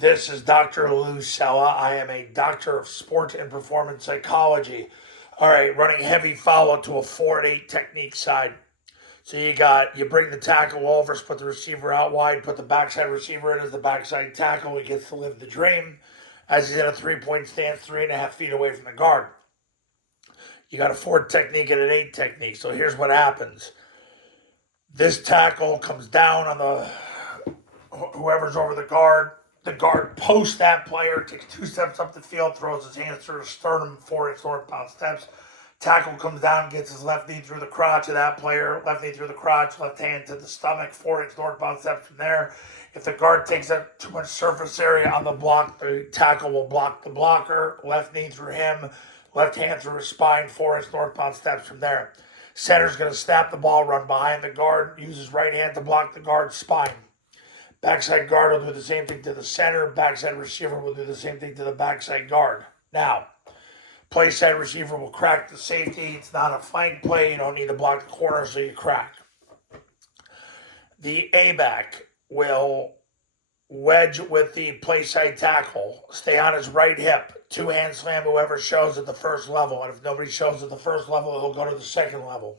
This is Dr. Lucella. I am a doctor of sport and performance psychology. All right, running heavy follow to a 4-8 technique side. So you bring the tackle over, split the receiver out wide, put the backside receiver in as the backside tackle. He gets to live the dream as he's in a 3-point stance, 3.5 feet away from the guard. You got a 4 technique and an 8 technique. So here's what happens. This tackle comes down on whoever's over the guard. The guard posts that player, takes 2 steps up the field, throws his hands through the sternum, 4-inch northbound steps. Tackle comes down, gets his left knee through the crotch of that player, left knee through the crotch, left hand to the stomach, 4-inch northbound steps from there. If the guard takes up too much surface area on the block, the tackle will block the blocker, left knee through him, left hand through his spine, 4-inch northbound steps from there. Center's going to snap the ball, run behind the guard, use his right hand to block the guard's spine. Backside guard will do the same thing to the center. Backside receiver will do the same thing to the backside guard. Now, play side receiver will crack the safety. It's not a flank play. You don't need to block the corner, so you crack. The A-back will wedge with the play side tackle. Stay on his right hip. 2-hand slam whoever shows at the first level. And if nobody shows at the first level, he'll go to the second level.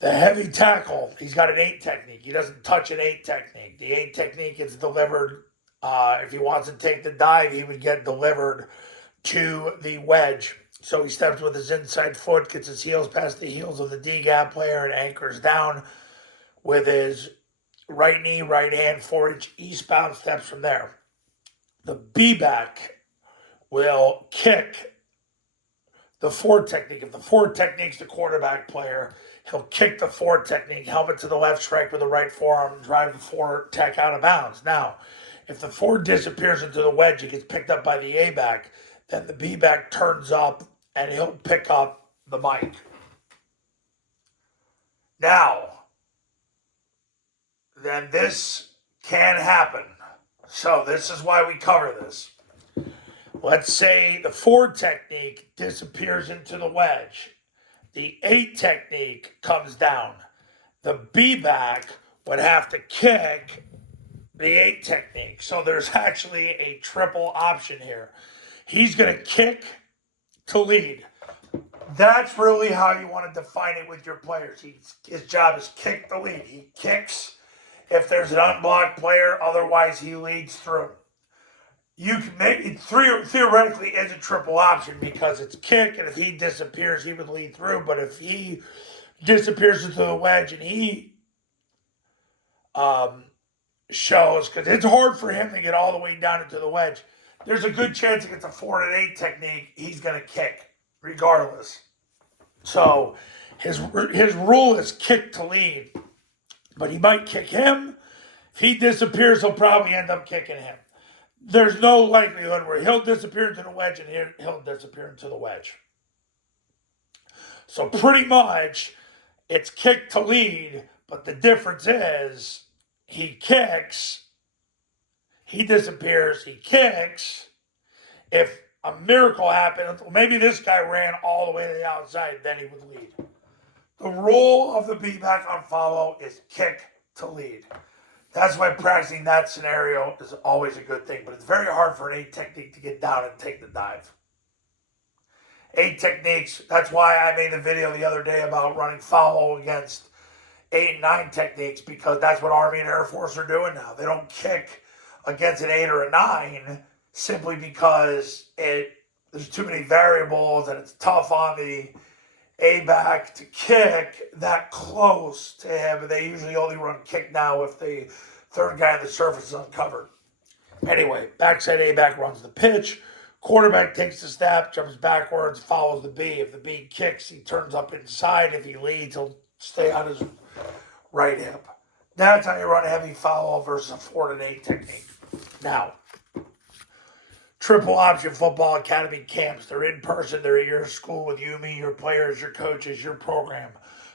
The heavy tackle, he's got an 8 technique. He doesn't touch an 8 technique. The 8 technique is delivered. If he wants to take the dive, he would get delivered to the wedge. So he steps with his inside foot, gets his heels past the heels of the D-gap player, and anchors down with his right knee, right hand, 4-inch eastbound steps from there. The B-back will kick the 4 technique. If the 4 technique's the quarterback player, he'll kick the 4 technique, helmet to the left, strike with the right forearm, drive the 4 tech out of bounds. Now, if the 4 disappears into the wedge, it gets picked up by the A-back, then the B-back turns up and he'll pick up the mic. Now, then this can happen. So this is why we cover this. Let's say the 4 technique disappears into the wedge. The 8 technique comes down. The B-back would have to kick the 8 technique. So there's actually a triple option here. He's going to kick to lead. That's really how you want to define it with your players. His job is kick to lead. He kicks if there's an unblocked player. Otherwise, he leads through. You can make it theoretically is a triple option because it's kick, and if he disappears, he would lead through. But if he disappears into the wedge and he shows, because it's hard for him to get all the way down into the wedge, there's a good chance if it's a 4 and 8 technique, he's going to kick regardless. So his rule is kick to lead, but he might kick him. If he disappears, he'll probably end up kicking him. There's no likelihood where he'll disappear into the wedge and he'll disappear into the wedge. So pretty much it's kick to lead, but the difference is he kicks, he disappears, he kicks. If a miracle happens, maybe this guy ran all the way to the outside, then he would lead. The rule of the B-back on follow is kick to lead. That's why practicing that scenario is always a good thing, but it's very hard for an 8 technique to get down and take the dive. 8 techniques, that's why I made the video the other day about running follow against 8 and 9 techniques, because that's what Army and Air Force are doing now. They don't kick against an 8 or a 9 simply because there's too many variables and it's tough on the A-back to kick that close to him. They usually only run kick now if the third guy on the surface is uncovered. Anyway, backside A-back runs the pitch. Quarterback takes the snap, jumps backwards, follows the B. If the B kicks, he turns up inside. If he leads, he'll stay on his right hip. That's how you run a heavy follow versus a 4 and 8 technique. Now, triple option football academy camps. They're in person. They're at your school with you, me, your players, your coaches, your program.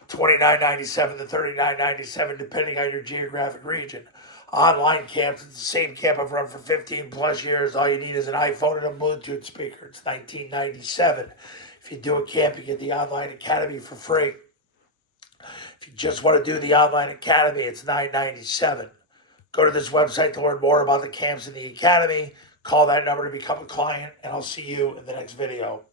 $29.97 to $39.97 depending on your geographic region. Online camps, it's the same camp I've run for 15 plus years. All you need is an iPhone and a Bluetooth speaker. It's $19.97. If you do a camp, you get the online academy for free. If you just want to do the online academy, it's $9.97. Go to this website to learn more about the camps in the academy. Call that number to become a client, and I'll see you in the next video.